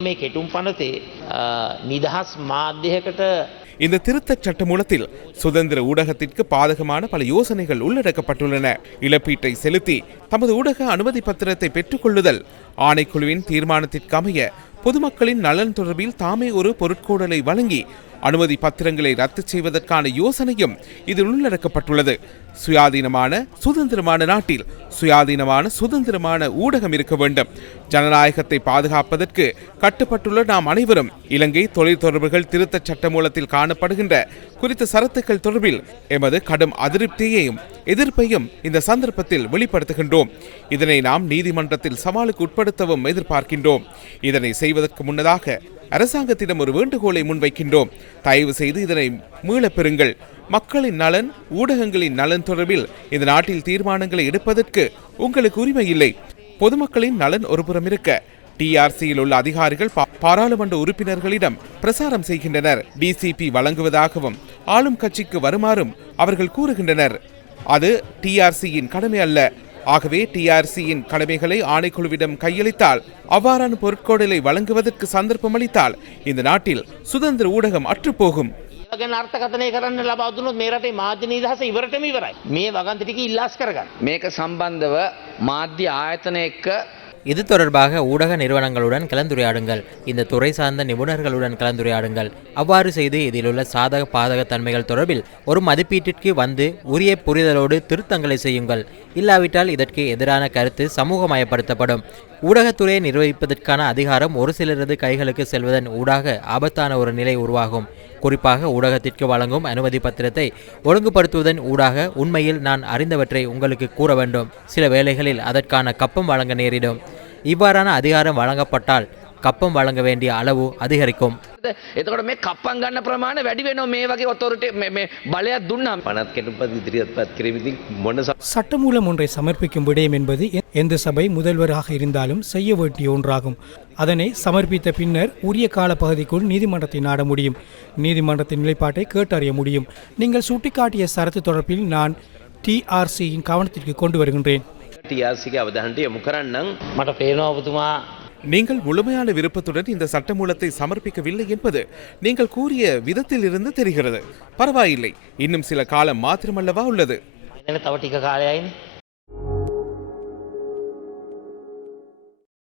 මේ කෙටුම් පනතේ අ, නිදහස් මාධ්‍යයකට இந்த திருத்தச் சட்டமூலத்தில் சுதந்திர ஊடகத்திற்கு பாதகமான பல யோசனைகள் உள்ளடக்கப்பட்டுள்ளன இழப்பீட்டை செலுத்தி தமது ஊடக அனுமதி பத்திரத்தை பெற்றுக்கொள்ளுதல் ஆணைக்குழுவின் தீர்மானத்திற்கு அமைய பொதுமக்களின் நலன் தொடர்பில் தாமே ஒரு பொருட்கூடலை வழங்கி அனுமதி பத்திரங்களை ரத்து செய்வதற்கான யோசனையும் இதில் உள்ளடக்கப்பட்டுள்ளது சுயாதீனமான சுதந்திரமான நாட்டில் சுயாதீனமான சுதந்திரமான ஊடகம் இருக்க வேண்டும். ஜனநாயகத்தை பாதுகாப்பதற்கு கட்டுப்பட்டுள்ள நாம் அனைவரும் இலங்கை தொழில் தொடர்புகள் திருத்தச் சட்டமூலத்தில் காணப்படுகின்ற குறித்த சரத்துக்கள் தொடர்பில் எமது கடும் அதிருப்தியையும் எதிர்ப்பையும் இந்த சந்தர்ப்பத்தில் வெளிப்படுத்துகின்றோம். இதனை நாம் நீதிமன்றத்தில் சவாலுக்கு உட்படுத்தவும் எதிர்பார்க்கின்றோம். இதனை செய்வதற்கு முன்னதாக அரசாங்கத்திடம் ஒரு வேண்டுகோளை முன்வைக்கின்றோம். தயவு செய்து இதனை மீளப் பெறுங்கள். மக்களின் நலன் ஊடகங்களின் நலன் தொடர்பில் இந்த நாட்டில் தீர்மானங்களை எடுப்பதற்கு உங்களுக்கு உரிமை இல்லை பொதுமக்களின் நலன் ஒருபுறம் இருக்க டிஆர்சியில் உள்ள அதிகாரிகள் பாராளுமன்ற உறுப்பினர்களிடம் பிரசாரம் செய்கின்றனர். டிசிபி வழங்குவதாகவும் ஆளும் கட்சிக்கு வருமாறும் அவர்கள் கூறுகின்றனர். அது டிஆர்சியின் கடமை அல்ல ஆகவே டிஆர்சியின் கடமைகளை ஆணைக்குழுவிடம் கையளித்தால் அவ்வாறான பொருட்கொடலை வழங்குவதற்கு சந்தர்ப்பம் அளித்தால் இந்த நாட்டில் சுதந்திர ஊடகம் அற்றுப்போகும் ගැන අර්ථකථනය කරන්න ලබා දුන්නොත් මේ රටේ මාධ්‍ය නිදහස ඉවරටම ඉවරයි. මේ වගන්ති ටික ඉල්ලාස් කරගන්න. මේක සම්බන්ධව මාධ්‍ය ආයතන එක්ක இது தொடர்பாக ஊடக நிறுவனங்களுடன் கலந்துரையாடுங்கள். இந்த துறை சார்ந்த நிபுணர்களுடன் கலந்துரையாடுங்கள். அவ்வாறு செய்து இதிலுள்ள சாதக பாதக தன்மைகள் தொடர்பில் ஒரு மதிப்பீட்டிற்கு வந்து உரிய புரிதலோடு திருத்தங்களை செய்யுங்கள். இல்லாவிட்டால் இதற்கு எதிரான கருத்து சமூகமயப்படுத்தப்படும். ஊடகத்துறையை நிர்வகிப்பதற்கான அதிகாரம் ஒரு சிலரது கைகளுக்கு செல்வதன் ஊடாக ஆபத்தான ஒரு நிலை உருவாகும். குறிப்பாக ஊடகத்திற்கு வழங்கும் அனுமதி பத்திரத்தை ஒழுங்குபடுத்துவதன் ஊடாக உண்மையில் நான் அறிந்தவற்றை உங்களுக்கு கூற வேண்டும். சில வேளைகளில் அதற்கான கப்பம் வழங்க நேரிடும். இவ்வாறான அதிகாரம் வழங்கப்பட்டால் கப்பம் வழங்க வேண்டிய அளவு அதிகரிக்கும் එතකොට මේ කප්පන් ගන්න ප්‍රමාණය වැඩි වෙනවා මේ වගේ ඔතොරිටි මේ බලයක් දුන්නාම පනත් කෙටුපත් ඉදිරියත් පත් කිරීමති මොන சட்டமூலம் ஒன்றை சமர்ப்பிக்கும் விடயம் என்பது எ- எந்த சபை முதல்வராக இருந்தாலும் செய்ய வேண்டிய ஒன்றாகும் அதனை சமர்ப்பித்த பின்னர் உரிய காலப்பகுதிக்குள் நீதிமன்றத்தை நாட முடியும் நீதிமன்றத்தின் நிலைப்பாட்டை கேட்டறிய முடியும் நீங்கள் சுட்டிக்காட்டிய சரத்து தொடர்பில் நான் டிஆர்சியின் கவனத்திற்கு கொண்டு வருகின்றேன் ටියාසික අවධහන්ට යොමු කරන්නම් මට පේනවා ඔබතුමා நீங்கள் முழுமையான விருப்பத்துடன் இந்த சட்டமூலத்தை சமர்ப்பிக்கவில்லை என்பது நீங்கள் கூறிய விதத்தில் இருந்து தெரிகிறது பரவாயில்லை இன்னும் சில காலம் மாத்திரமல்லவா உள்ளது එන තව ටික කාලයයිනේ.